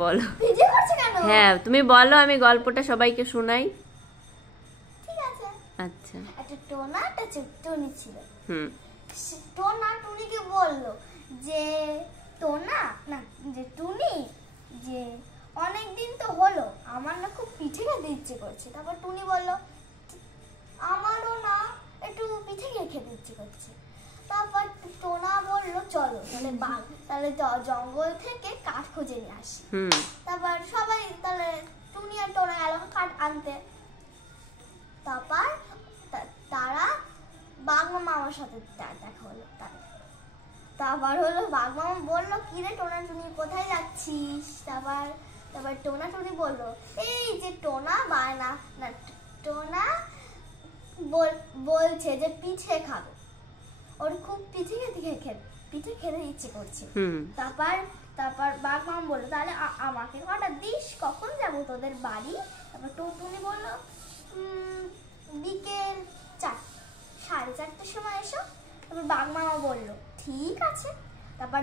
বলো। ভিডিও করছো কেন? হ্যাঁ তুমি বলো, আমি গল্পটা সবাইকে শোনাই। ঠিক আছে। আচ্ছা। একটা টোনা একটা টুনি ছিল। হুম। টোনা টুনিকে বলল যে টোনা না যে টুনি যে অনেকদিন তো হলো আমার না খুব পিঠে খেতে ইচ্ছে করছে। তারপর টুনি বলল আমারও না একটু পিঠে খেতে ইচ্ছে করছে। তারপর টোনা বলল চলো তাহলে জঙ্গল থেকে কাঠ খুঁজে নিয়ে আসি। তারপর সবাই তাহলে টুনি আর টোনা গেল কাঠ আনতে। তারপর তারা বাঘ মামার সাথে দেখা হলো। তারপর হলো বাঘ মামা বললো কিরে টোনা টুনি কোথায় যাচ্ছিস? তারপর টোনা টুনি বললো এই যে টোনা বায়না না টোনা বলছে যে পিঠে খাবে, ওর খুব পিঠে খেতে ইচ্ছে করছে। তারপর বাঘ মামা বললো তাহলে আমাকে কটা দিস, কখন যাবো তোদের বাড়ি? তারপর টুনি বললো বিকেল 4:30টার সময় এসো। তারপর বাঘ মামা বললো ঠিক আছে। তারপর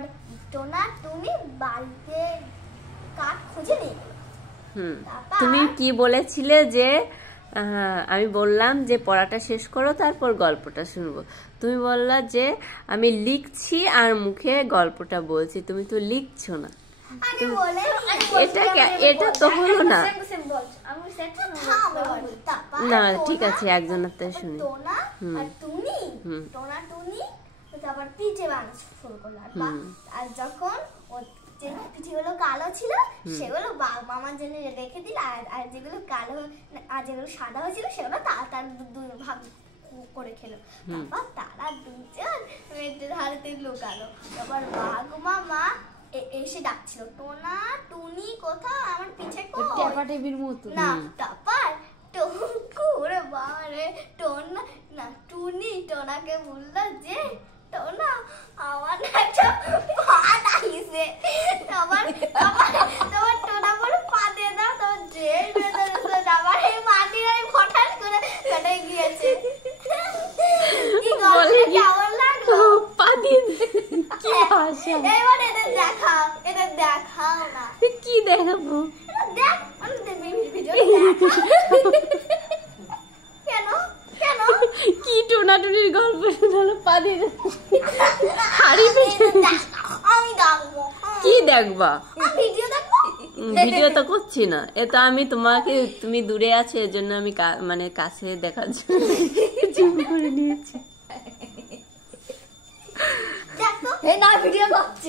টোনা টুনি বাড়িতে কাঠ খুঁজে নিয়ে গেল। তুমি কি বলেছিলে যে আমি বললাম যে পড়াটা শেষ করো তারপর গল্পটা শুনবো, তুমি বললা যে আমি লিখছি আর মুখে গল্পটা বলছি, তুমি তো লিখছো না। এটা তো হলো না। না ঠিক আছে একজনের শুনি। টোনা টুনি তারপর পিঠে বানানো শুরু করলো। আর যখন পিঠেগুলো কালো ছিল সেগুলো বাঘ মামার জন্য রেখে দিল, আর যেগুলো কালো আর যেগুলো সাদা হয়েছিল সেগুলো তার দুই ভাগ করে খেলো। তারপর তারা দুজন মেয়েদের হাতে লুকালো। তারপর বাঘ মামা এসে ডাকছিল টোনা টুনি কোথাও, আমার পিঠে না। তারপর ওরে বাবারে টোনা না টুনি টোনাকে বললো যে টোনা আমার একটা পা লাগিয়েছে। তোমার টোনা বলে পা দিয়ে দাও। তোমার ড্রেস বেঁধে আবার এই মাটির আমি ফটাস করে কেটে গিয়েছে। কি গল্পটা কেমন লাগলো? পা দিয়ে কি হাসি। এবার এদের দেখাও না। কি দেখাবো? দেখ ভিডিও কেন কি টোনা টুনির গল্প শোনালো? পা দিয়ে আমি দেখবো। কি দেখবা? ভিডিও তো করছি না, এ তো আমি তোমাকে, তুমি দূরে আছো এজন্য আমি মানে কাছে দেখার জন্য জুম করে নিয়েছি। ভিডিও করছে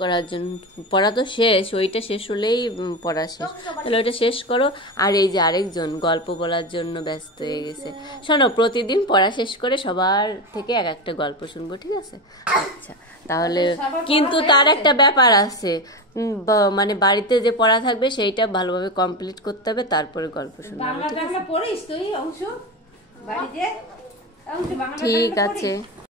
করার জন্য। পড়া তো শেষ, ওইটা শেষ হলেই পড়া শেষ, তাহলে ওইটা শেষ করো। আর এই যে আরেকজন গল্প বলার জন্য ব্যস্ত হয়ে গেছে। শোনো প্রতিদিন পড়া শেষ করে সবার থেকে এক একটা গল্প শুনবো, ঠিক আছে? আচ্ছা তাহলে কিন্তু তার একটা ব্যাপার আছে, মানে বাড়িতে যে পড়া থাকবে সেইটা ভালোভাবে কমপ্লিট করতে হবে, তারপরে গল্প শুনবো। ঠিক আছে?